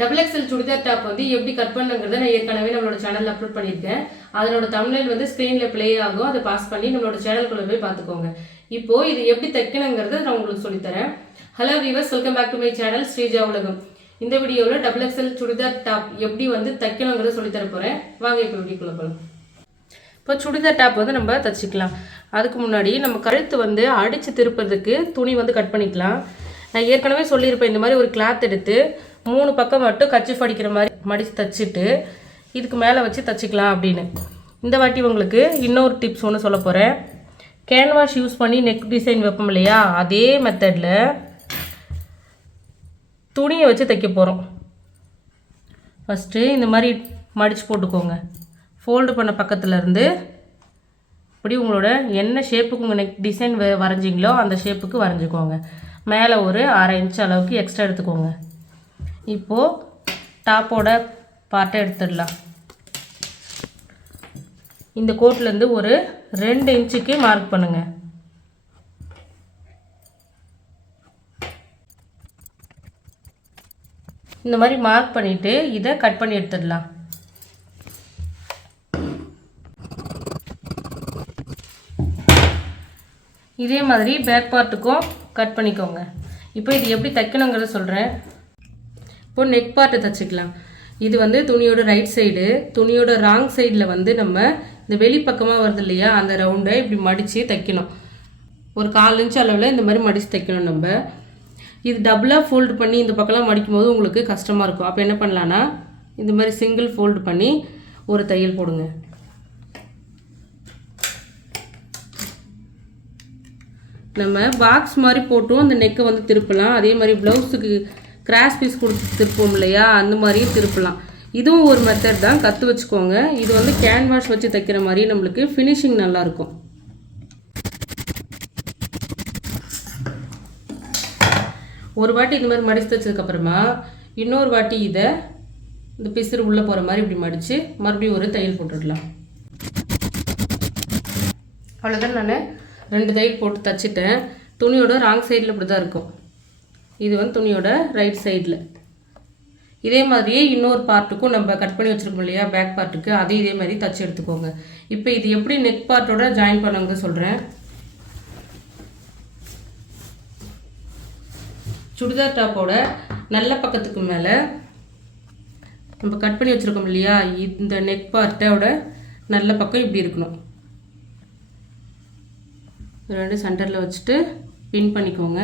Double XL churidar top வந்து எப்படி cut பண்ணுங்கிறத நான் ஏற்கனவே நம்மளோட சேனல்ல அப்லோட் பண்ணியிருக்கேன். அதனோட தம்ப்நெயில் வந்து ஸ்க்ரீன்ல ப்ளே ஆகும். அதை பாஸ் பண்ணி நம்மளோட சேனலுக்குள்ள போய் பார்த்துக்கோங்க. இப்போ இது எப்படி தைக்கணுங்கிறத நான் உங்களுக்கு சொல்லித்தரேன். Hello viewers, welcome back to my channel Sreeja Ulagam. இந்த வீடியோவில் டபுள் எக்ஸ்எல் சுடிதார் டாப் எப்படி வந்து தைக்கணுங்கிறத சொல்லித்தர போகிறேன். வாங்க இப்போ வீடியோக்குள்ள போகலாம். இப்போ சுடிதார் டாப் வந்து நம்ம தைச்சிக்கலாம். அதுக்கு முன்னாடி நம்ம கழுத்து வந்து அடித்து திருப்பதுக்கு துணி வந்து கட் பண்ணிக்கலாம். நான் ஏற்கனவே சொல்லியிருப்பேன், இந்த மாதிரி ஒரு கிளாத் எடுத்து 3 பக்கம் மட்டும் கர்ச்சீஃப் அடிக்கிற மாதிரி மடித்து தைச்சிட்டு இதுக்கு மேலே வச்சு தைச்சிக்கலாம் அப்படின்னு. இந்த வாட்டி உங்களுக்கு இன்னொரு டிப்ஸ் ஒன்று சொல்ல போகிறேன். கேன்வாஷ் யூஸ் பண்ணி நெக் டிசைன் வைப்போம் இல்லையா, அதே மெத்தடில் துணியை வச்சு தைக்க போகிறோம். ஃபஸ்ட்டு இந்த மாதிரி மடித்து போட்டுக்கோங்க. ஃபோல்டு பண்ண பக்கத்துலேருந்து இப்படி உங்களோட என்ன ஷேப்புக்கு உங்கள் நெக் டிசைன் வரைஞ்சிங்களோ அந்த ஷேப்புக்கு வரைஞ்சிக்கோங்க. மேலே ஒரு 1/2 இன்ச் அளவுக்கு எக்ஸ்ட்ரா எடுத்துக்கோங்க. இப்போது டாப்போட பார்ட்டை எடுத்துடலாம். இந்த கோட்லேருந்து ஒரு 2 இன்ச்சுக்கு மார்க் பண்ணுங்கள். இந்த மாதிரி மார்க் பண்ணிவிட்டு இதை கட் பண்ணி எடுத்துடலாம். இதே மாதிரி பேக் பார்ட்டுக்கும் கட் பண்ணிக்கோங்க. இப்போ இது எப்படி தைக்கணுங்கிறத சொல்கிறேன். இப்போ நெக் பார்ட்டை தைச்சிக்கலாம். இது வந்து துணியோட ரைட் சைடு, துணியோட ராங் சைடில் வந்து நம்ம இந்த வெளிப்பக்கமாக வருது இல்லையா, அந்த ரவுண்டை இப்படி மடித்து தைக்கணும். ஒரு 1/4 இன்ச் அளவில் இந்த மாதிரி மடித்து தைக்கணும். நம்ம இது டபுளாக ஃபோல்டு பண்ணி இந்த பக்கம்லாம் மடிக்கும் போது உங்களுக்கு கஷ்டமாக இருக்கும். அப்போ என்ன பண்ணலான்னா, இந்த மாதிரி சிங்கிள் ஃபோல்டு பண்ணி ஒரு தையல் போடுங்க. நம்ம பாக்ஸ் மாதிரி போட்டும் அந்த நெக்கை வந்து திருப்பலாம். அதே மாதிரி ப்ளவுஸுக்கு கிராஸ் பீஸ் கொடுத்து திருப்போம் இல்லையா, அந்த மாதிரியும் திருப்பலாம். இதுவும் ஒரு மெத்தட் தான், கற்று வச்சுக்கோங்க. இது வந்து கேன்வாஷ் வச்சு தைக்கிற மாதிரி நம்மளுக்கு ஃபினிஷிங் நல்லாயிருக்கும். ஒரு வாட்டி இந்த மாதிரி மடித்து தைச்சதுக்கப்புறமா இன்னொரு வாட்டி இதை இந்த பிசுறு உள்ளே போகிற மாதிரி இப்படி மடித்து மறுபடியும் ஒரு தையல் போட்டுடலாம். அவ்வளோதான், நான் 2 தையல் போட்டு தைச்சிட்டேன். துணியோட ராங் சைடில் இப்படி தான் இருக்கும். இது வந்து துணியோட ரைட் சைடில். இதே மாதிரியே இன்னொரு பார்ட்டுக்கும் நம்ம கட் பண்ணி வச்சுருக்கோம் இல்லையா, பேக் பார்ட்டுக்கு, அதே இதே மாதிரி தைச்சி எடுத்துக்கோங்க. இப்போ இது எப்படி நெக் பார்ட்டோட ஜாயின் பண்ணுங்க சொல்கிறேன். சுடிதார் டாப்போட நல்ல பக்கத்துக்கு மேலே நம்ம கட் பண்ணி வச்சுருக்கோம் இல்லையா, இந்த நெக் பார்ட்டோட நல்ல பக்கம் இப்படி இருக்கணும். 2 சென்டரில் வச்சுட்டு பின் பண்ணிக்கோங்க.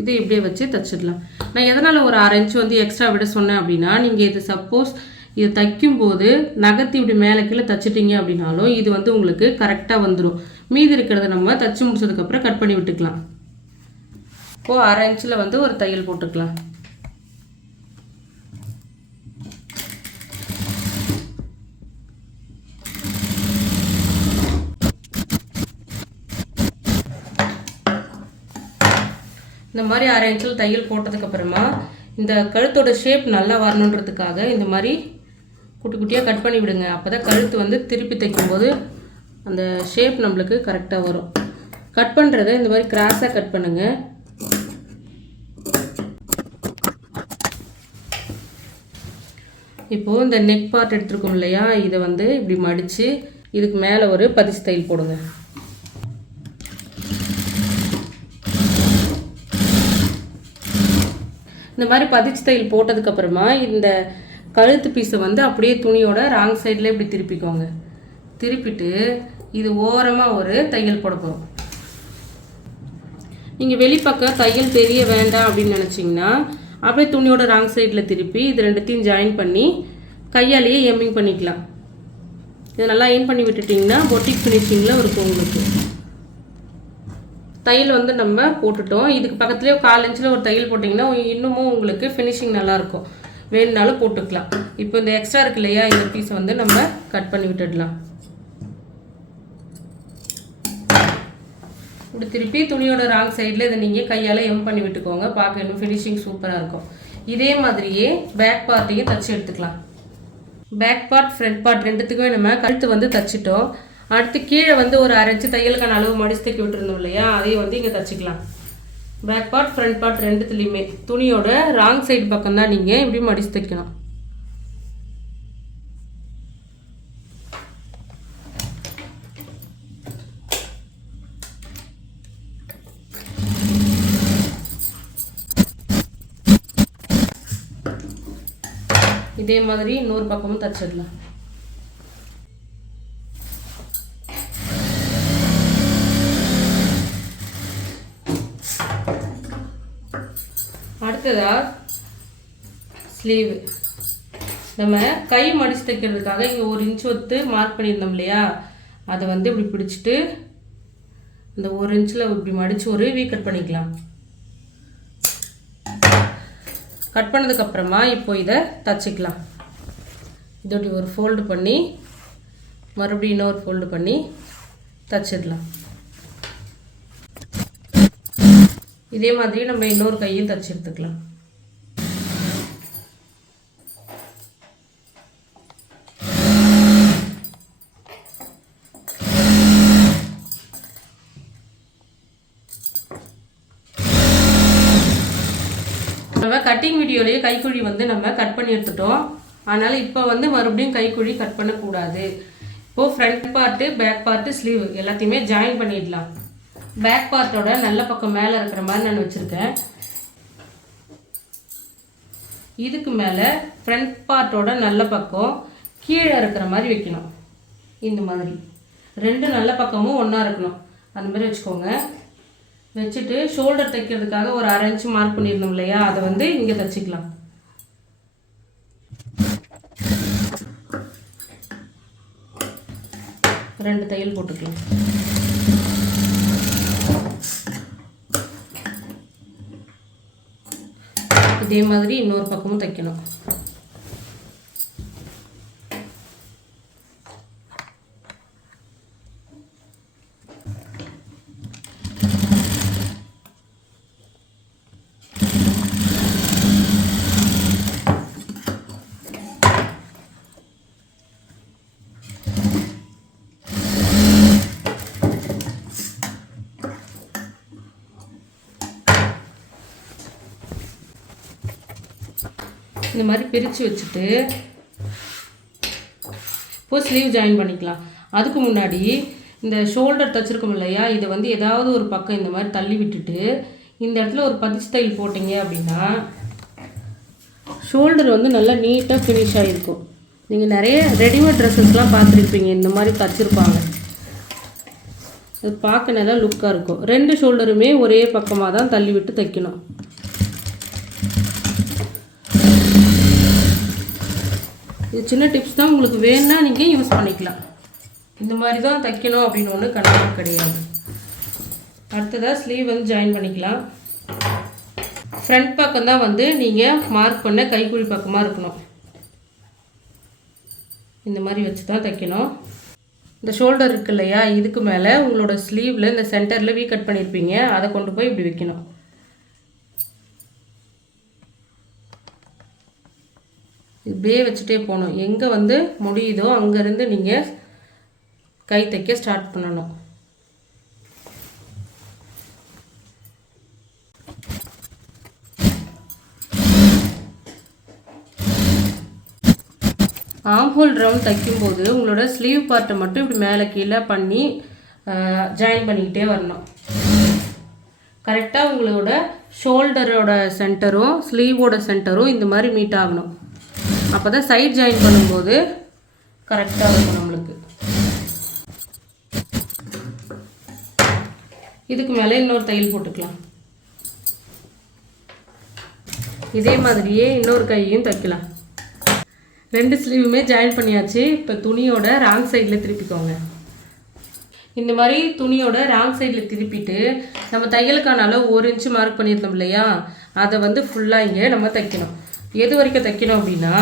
இதை இப்படியே வச்சு தைச்சிடலாம். நான் எதனால் ஒரு 1/2 இன்ச் வந்து எக்ஸ்ட்ரா விட சொன்னேன் அப்படின்னா, நீங்கள் இது சப்போஸ் இது தைக்கும்போது நகர்த்தி இப்படி மேலே கீழே தைச்சிட்டிங்க அப்படின்னாலும் இது வந்து உங்களுக்கு கரெக்டாக வந்துடும். மீதி இருக்கிறத நம்ம தைச்சி முடிச்சதுக்கப்புறம் கட் பண்ணி விட்டுக்கலாம். இப்போது 1/2 இன்ச்சில் வந்து ஒரு தையல் போட்டுக்கலாம். இந்த மாதிரி 1/2 இன்ச்சில் தையல் போட்டதுக்கப்புறமா இந்த கழுத்தோட ஷேப் நல்லா வரணுன்றதுக்காக இந்த மாதிரி குட்டி குட்டியாக கட் பண்ணி விடுங்க. அப்போ தான் கழுத்து வந்து திருப்பி தைக்கும்போது அந்த ஷேப் நம்மளுக்கு கரெக்டாக வரும். கட் பண்ணுறதை இந்த மாதிரி கிராஸாக கட் பண்ணுங்கள். இப்போது இந்த நெக் பார்ட் எடுத்துருக்கோம் இல்லையா, இதை வந்து இப்படி மடித்து இதுக்கு மேலே ஒரு பதிச்சு தையல் போடுங்க. இந்த மாதிரி பதிச்சு தையல் போட்டதுக்கப்புறமா இந்த கழுத்து பீஸை வந்து அப்படியே துணியோட ராங் சைடில் இப்படி திருப்பிக்கோங்க. திருப்பிட்டு இது ஓரமாக ஒரு தையல் போட போகிறோம். நீங்கள் வெளிப்பக்கம் தையல் தெரிய வேண்டாம் அப்படின்னு நினச்சிங்கன்னா அப்படியே துணியோட ராங் சைடில் திருப்பி இது 2த்தையும் ஜாயின் பண்ணி கையாலேயே எம்மிங் பண்ணிக்கலாம். இதை நல்லா எயின் பண்ணி விட்டுட்டிங்கன்னா பொட்டிக் ஃபினிஷிங்கில் இருக்கும் உங்களுக்கு. தையல் வந்து நம்ம போட்டுட்டோம். இதுக்கு பக்கத்துலேயே 1/4 இன்ச்சில் ஒரு தையல் போட்டிங்கன்னா இன்னமும் உங்களுக்கு ஃபினிஷிங் நல்லாயிருக்கும். வேணுனாலும் போட்டுக்கலாம். இப்போ இந்த எக்ஸ்ட்ரா இருக்கு இல்லையா, இந்த பீஸை வந்து நம்ம கட் பண்ணி விட்டுடலாம். இப்படி திருப்பி துணியோட ராங் சைடில் இதை நீங்கள் கையால் எம் பண்ணி விட்டுக்கோங்க. பார்க்க இன்னும் ஃபினிஷிங் சூப்பராக இருக்கும். இதே மாதிரியே பேக் பார்ட்டையும் தைச்சி எடுத்துக்கலாம். பேக் பார்ட் ஃப்ரண்ட் பார்ட் ரெண்டுத்துக்குமே நம்ம கழுத்து வந்து தச்சிட்டோம். அடுத்து கீழே வந்து ஒரு 1/2 இன்ச்சு தையலுக்கான அளவு மடிச்சு தைக்க விட்டுருந்தோம் இல்லையா, அதையும் வந்து இங்கே தச்சுக்கலாம். பேக் பார்ட் ஃப்ரண்ட் பார்ட் ரெண்டுத்துலேயுமே துணியோட ராங் சைடு பக்கம் தான் நீங்கள் இப்படி மடிச்சு தைக்கணும். இதே மாதிரி இன்னொரு பக்கமும் தச்சிடலாம். அடுத்ததா ஸ்லீவ். நம்ம கை மடிச்சு தைக்கிறதுக்காக இங்கே 1 இன்ச் ஒத்து மார்க் பண்ணியிருந்தோம் இல்லையா, அதை வந்து இப்படி பிடிச்சிட்டு இந்த 1 இன்ச்சில் இப்படி மடித்து ஒரு வீ கட் பண்ணிக்கலாம். கட் பண்ணதுக்கப்புறமா இப்போ இதை தச்சுக்கலாம். இதோட ஒரு ஃபோல்டு பண்ணி மறுபடியும் இன்னொரு ஃபோல்டு பண்ணி தச்சிடலாம். இதே மாதிரி நம்ம இன்னொரு கையும் தச்சு எடுத்துக்கலாம். நம்ம கட்டிங் வீடியோலேயே கைக்குழி வந்து நம்ம கட் பண்ணி எடுத்துட்டோம். அதனால் இப்போ வந்து மறுபடியும் கைக்குழி கட் பண்ணக்கூடாது. இப்போது front part back part sleeve எல்லாத்தையுமே ஜாயின் பண்ணிடலாம். பேக் பார்ட்டோட நல்ல பக்கம் மேலே இருக்கிற மாதிரி நான் வச்சுருக்கேன். இதுக்கு மேலே ஃப்ரண்ட் பார்ட்டோட நல்ல பக்கம் கீழே இருக்கிற மாதிரி வைக்கணும். இந்த மாதிரி 2 நல்ல பக்கமும் ஒன்றா இருக்கணும். அந்த மாதிரி வச்சுக்கோங்க. வச்சுட்டு ஷோல்டர் தைக்கிறதுக்காக ஒரு 1/2 இன்ச்சு மார்க் பண்ணியிருந்தோம் இல்லையா, அதை வந்து இங்கே தைச்சிக்கலாம். ரெண்டு தையல் போட்டுக்கலாம். இதே மாதிரி இன்னொரு பக்கமும் தைக்கணும். இந்த மாதிரி பிரித்து வச்சுட்டு இப்போ ஸ்லீவ் ஜாயின் பண்ணிக்கலாம். அதுக்கு முன்னாடி இந்த ஷோல்டர் தச்சுருக்கோம் இல்லையா, இதை வந்து ஏதாவது ஒரு பக்கம் இந்த மாதிரி தள்ளி விட்டுட்டு இந்த இடத்துல ஒரு பதிச்சு தையல் போட்டிங்க அப்படின்னா ஷோல்டர் வந்து நல்லா நீட்டாக ஃபினிஷ் ஆகிருக்கும். நீங்கள் நிறைய ரெடிமேட் ட்ரெஸ்ஸஸ்லாம் பார்த்துருப்பீங்க, இந்த மாதிரி தச்சுருப்பாங்க. அது பார்க்க நல்லா லுக்காக இருக்கும். 2 ஷோல்டருமே ஒரே பக்கமாக தான் தள்ளி விட்டு தைக்கணும். இது சின்ன டிப்ஸ் தான், உங்களுக்கு வேணும்னா நீங்கள் யூஸ் பண்ணிக்கலாம். இந்த மாதிரி தான் தைக்கணும் அப்படின்னு ஒன்று கண்டிப்பாக கிடையாது. அடுத்ததாக ஸ்லீவ் வந்து ஜாயின் பண்ணிக்கலாம். ஃப்ரண்ட் பக்கம் தான் வந்து நீங்கள் மார்க் பண்ண கைக்குழி பக்கமாக இருக்கணும். இந்த மாதிரி வச்சு தான் தைக்கணும். இந்த ஷோல்டர் இருக்கு இல்லையா, இதுக்கு மேலே உங்களோட ஸ்லீவில் இந்த சென்டரில் வீ கட் பண்ணியிருப்பீங்க, அதை கொண்டு போய் இப்படி வைக்கணும். இப்படியே வச்சுட்டே போகணும். எங்கே வந்து முடியுதோ அங்கேருந்து நீங்கள் கை தைக்க ஸ்டார்ட் பண்ணணும். ஆம்ஹோல் ரவுண்ட் தைக்கும்போது உங்களோட ஸ்லீவ் பார்ட்டை மட்டும் இப்படி மேலே கீழே பண்ணி ஜாயின் பண்ணிக்கிட்டே வரணும். கரெக்டாக உங்களோட ஷோல்டரோட சென்டரும் ஸ்லீவோட சென்டரும் இந்த மாதிரி மீட் ஆகணும். அப்போ தான் சைட் ஜாயின் பண்ணும்போது கரெக்டாக இருக்கும் நம்மளுக்கு. இதுக்கு மேலே இன்னொரு தையல் போட்டுக்கலாம். இதே மாதிரியே இன்னொரு கையையும் தைக்கலாம். 2 ஸ்லீவுமே ஜாயின் பண்ணியாச்சு. இப்போ துணியோட ராங் சைடில் திருப்பிக்கோங்க. இந்த மாதிரி துணியோட ராங் சைடில் திருப்பிட்டு நம்ம தையலுக்கான அளவு 1 இன்ச்சு மார்க் பண்ணியிருந்தோம் இல்லையா, அதை வந்து ஃபுல்லாக இங்கே நம்ம தைக்கணும். எது வரைக்கும் தைக்கணும் அப்படின்னா,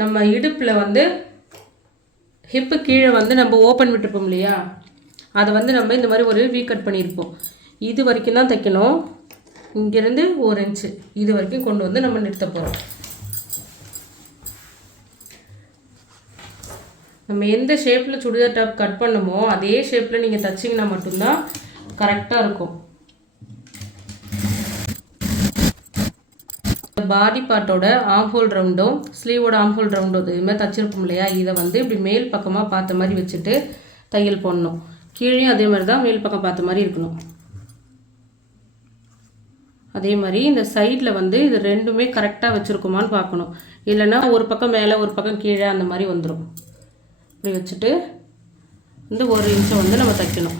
நம்ம இடுப்பில் வந்து ஹிப்பு கீழே வந்து நம்ம ஓப்பன் விட்டுருப்போம் இல்லையா, அதை வந்து நம்ம இந்த மாதிரி ஒரு வீ கட் பண்ணியிருப்போம். இது வரைக்கும் தான் தைக்கணும். இங்கேருந்து 1 இன்ச்சு இது வரைக்கும் கொண்டு வந்து நம்ம நிறுத்த போகிறோம். நம்ம எந்த ஷேப்பில் சுடிதார் டாப் கட் பண்ணுமோ அதே ஷேப்பில் நீங்கள் தைச்சிங்கன்னா மட்டும்தான் கரெக்டாக இருக்கும். பாடி பார்ட்டோட ஆம்ஹோல் ரவுண்டும் ஸ்லீவோட ஆம்ஹோல் ரவுண்டும் இது மாதிரி தைச்சிருப்போம் இல்லையா, இதை வந்து இப்படி மேல் பக்கமாக பார்த்த மாதிரி வச்சுட்டு தையல் போடணும். கீழேயும் அதே மாதிரி தான் மேல் பக்கம் பார்த்த மாதிரி இருக்கணும். அதே மாதிரி இந்த சைடில் வந்து இது ரெண்டுமே கரெக்டாக வச்சுருக்குமான்னு பார்க்கணும். இல்லைன்னா ஒரு பக்கம் மேலே ஒரு பக்கம் கீழே அந்த மாதிரி வந்துடும். இப்படி வச்சுட்டு இந்த 1 இன்ச்சை வந்து நம்ம தைக்கணும்.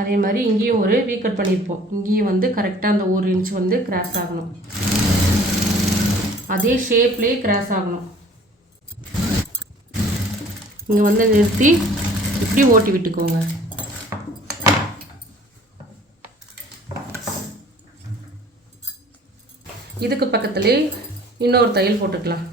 அதே மாதிரி இங்கேயும் ஒரு வீ கட் பண்ணியிருப்போம். இங்கேயும் வந்து கரெக்டாக அந்த 1 இன்ச் வந்து கிராஸ் ஆகணும். அதே ஷேப்லேயே கிராஸ் ஆகணும். இங்கே வந்து நிறுத்தி இப்படி ஓட்டி விட்டுக்கோங்க. இதுக்கு பக்கத்துலேயே இன்னொரு தையல் போட்டுக்கலாம்.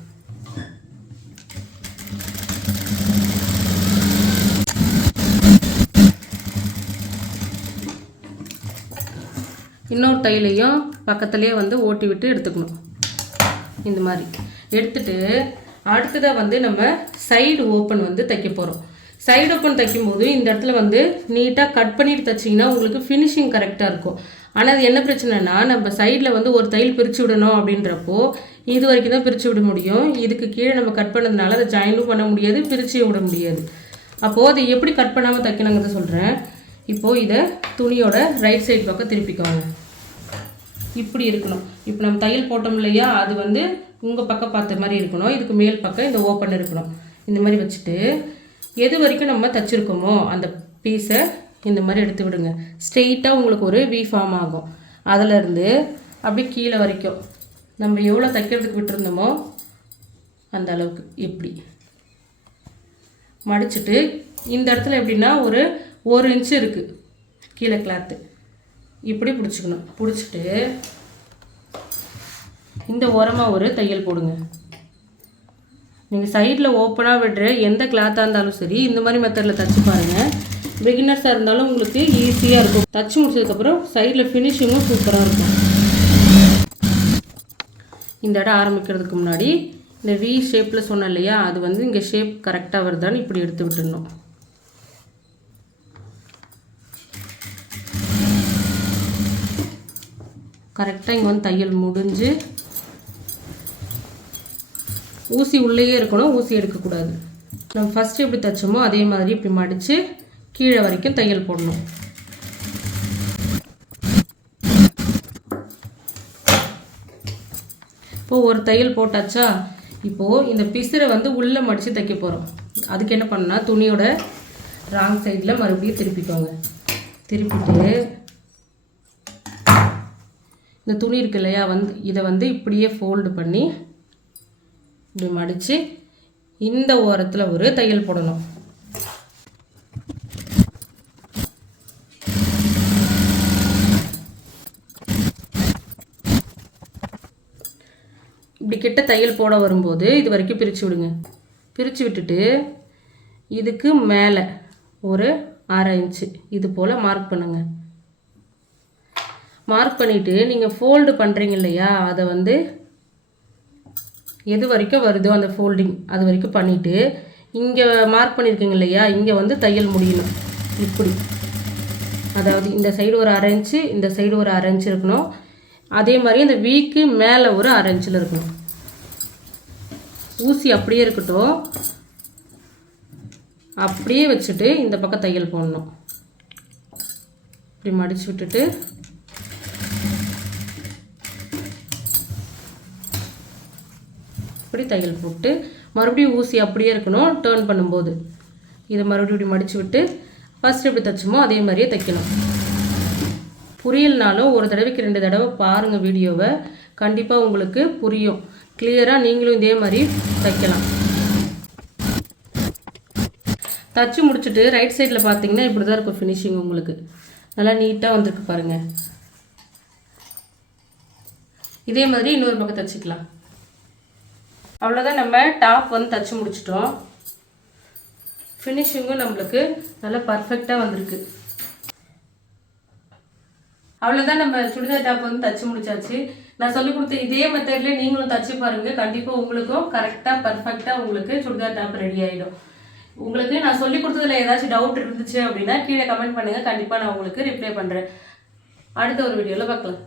இன்னொரு தையலையும் பக்கத்துலேயே வந்து ஓட்டி விட்டு எடுத்துக்கணும். இந்த மாதிரி எடுத்துட்டு அடுத்ததாக வந்து நம்ம சைடு ஓப்பன் வந்து தைக்க போகிறோம். சைடு ஓப்பன் தைக்கும்போது இந்த இடத்துல வந்து நீட்டாக கட் பண்ணிட்டு தைச்சிங்கன்னா உங்களுக்கு ஃபினிஷிங் கரெக்டாக இருக்கும். ஆனால் அது என்ன பிரச்சனைனா, நம்ம சைடில் வந்து ஒரு தையல் பிரித்து விடணும் அப்படின்றப்போ இது வரைக்கும் தான் பிரித்து விட முடியும். இதுக்கு கீழே நம்ம கட் பண்ணதுனால அதை ஜாயின்ட்டும் பண்ண முடியாது, பிரித்து விட முடியாது. அப்போது அதை எப்படி கட் பண்ணாமல் தைக்கணுங்கிறத சொல்கிறேன். இப்போது இதை துணியோட ரைட் சைடு பக்கம் திருப்பிக்கோங்க. இப்படி இருக்கணும். இப்போ நம்ம தையல் போட்டோம் இல்லையா, அது வந்து உங்கள் பக்கம் பார்த்த மாதிரி இருக்கணும். இதுக்கு மேல் பக்கம் இந்த ஓப்பன் இருக்கணும். இந்த மாதிரி வச்சுட்டு எது வரைக்கும் நம்ம தைச்சிருக்கோமோ அந்த பீஸை இந்த மாதிரி எடுத்து விடுங்க. ஸ்ட்ரெயிட்டாக உங்களுக்கு ஒரு வி ஃபார்ம் ஆகும். அதிலேருந்து அப்படி கீழே வரைக்கும் நம்ம எவ்வளோ தைக்கிறதுக்கு விட்டுருந்தோமோ அந்த அளவுக்கு இப்படி மடிச்சுட்டு இந்த இடத்துல எப்படின்னா ஒரு 1 இன்ச்சு இருக்குது கீழே கிளாத்து, இப்படி பிடிச்சிக்கணும். பிடிச்சிட்டு இந்த ஓரமாக ஒரு தையல் போடுங்க. நீங்கள் சைடில் ஓப்பனாக விடுற எந்த கிளாத்தாக இருந்தாலும் சரி இந்த மாதிரி மெத்தடில் தைச்சி பாருங்கள். பிகினர்ஸாக இருந்தாலும் உங்களுக்கு ஈஸியாக இருக்கும். தைச்சி முடிச்சதுக்கப்புறம் சைடில் ஃபினிஷிங்கும் சூப்பராக இருக்கும். இந்த இடம் ஆரம்பிக்கிறதுக்கு முன்னாடி இந்த வி ஷேப்பில் சொன்னேன் இல்லையா, அது வந்து இங்கே ஷேப் கரெக்டாக வருதான்னு இப்படி எடுத்து விட்டுடணும். கரெக்டாக இங்கே வந்து தையல் முடிஞ்சு ஊசி உள்ளேயே இருக்கணும், ஊசி எடுக்கக்கூடாது. நம்ம ஃபஸ்ட்டு எப்படி தைச்சோமோ அதே மாதிரி இப்படி மடித்து கீழே வரைக்கும் தையல் போடணும். இப்போது ஒரு தையல் போட்டாச்சா, இப்போது இந்த பிசுரை வந்து உள்ளே மடித்து தைக்க போகிறோம். அதுக்கு என்ன பண்ணா, துணியோட ராங் சைடில் மறுபடியும் திருப்பிக்கோங்க. திருப்பிட்டு இந்த துணி இருக்கு இல்லையா, இதை வந்து இப்படியே ஃபோல்டு பண்ணி இப்படி மடித்து இந்த ஓரத்தில் ஒரு தையல் போடணும். இப்படி கிட்ட தையல் போட வரும்போது இது வரைக்கும் பிரித்து விடுங்க. பிரித்து விட்டுட்டு இதுக்கு மேலே ஒரு 1/2 இன்ச்சு இது போல் மார்க் பண்ணுங்கள். மார்க் பண்ணிவிட்டு நீங்கள் ஃபோல்டு பண்ணுறீங்க இல்லையா, அதை வந்து எது வரைக்கும் வருதோ அந்த ஃபோல்டிங் அது வரைக்கும் பண்ணிவிட்டு இங்கே மார்க் பண்ணியிருக்கீங்க இல்லையா, இங்கே வந்து தையல் முடியணும். இப்படி, அதாவது இந்த சைடு ஒரு 1/2 இன்ச்சு, இந்த சைடு ஒரு 1/2 இன்ச்சு இருக்கணும். அதே மாதிரி இந்த வீக்கு மேலே ஒரு 1/2 இன்ச்சில் இருக்கணும். ஊசி அப்படியே இருக்கட்டும். அப்படியே வச்சுட்டு இந்த பக்கம் தையல் போடணும். இப்படி மடித்து விட்டுட்டு இப்படி தையல் போட்டு மறுபடியும் ஊசி அப்படியே இருக்கணும். டேர்ன் பண்ணும்போது இதை மறுபடியும் இப்படி மடித்து விட்டு ஃபஸ்ட்டு எப்படி தைச்சோமோ அதே மாதிரியே தைக்கணும். புரியலனாலும் ஒரு தடவைக்கு 2 தடவை பாருங்கள் வீடியோவை, கண்டிப்பாக உங்களுக்கு புரியும். கிளியராக நீங்களும் இதே மாதிரி தைக்கலாம். தச்சு முடிச்சுட்டு ரைட் சைடில் பார்த்தீங்கன்னா இப்படி தான் இருக்கும் ஃபினிஷிங். உங்களுக்கு நல்லா நீட்டாக வந்திருக்கு பாருங்கள். இதே மாதிரி இன்னொரு பக்கம் தைச்சிக்கலாம். அவ்வளோதான், நம்ம டாப் வந்து தைச்சி முடிச்சிட்டோம். ஃபினிஷிங்கும் நம்மளுக்கு நல்லா பர்ஃபெக்டாக வந்திருக்கு. அவ்வளோதான், நம்ம சுடிதார் டாப் வந்து தைச்சி முடிச்சாச்சு. நான் சொல்லி கொடுத்த இதே மெத்தட்லேயே நீங்களும் தச்சு பாருங்கள். கண்டிப்பாக உங்களுக்கும் கரெக்டாக பர்ஃபெக்டாக உங்களுக்கு சுடிதார் டாப் ரெடி ஆகிடும். உங்களுக்கு நான் சொல்லி கொடுத்ததுல ஏதாச்சும் டவுட் இருந்துச்சு அப்படின்னா கீழே கமெண்ட் பண்ணுங்கள். கண்டிப்பாக நான் உங்களுக்கு ரிப்ளை பண்ணுறேன். அடுத்த ஒரு வீடியோவில் பார்க்கலாம்.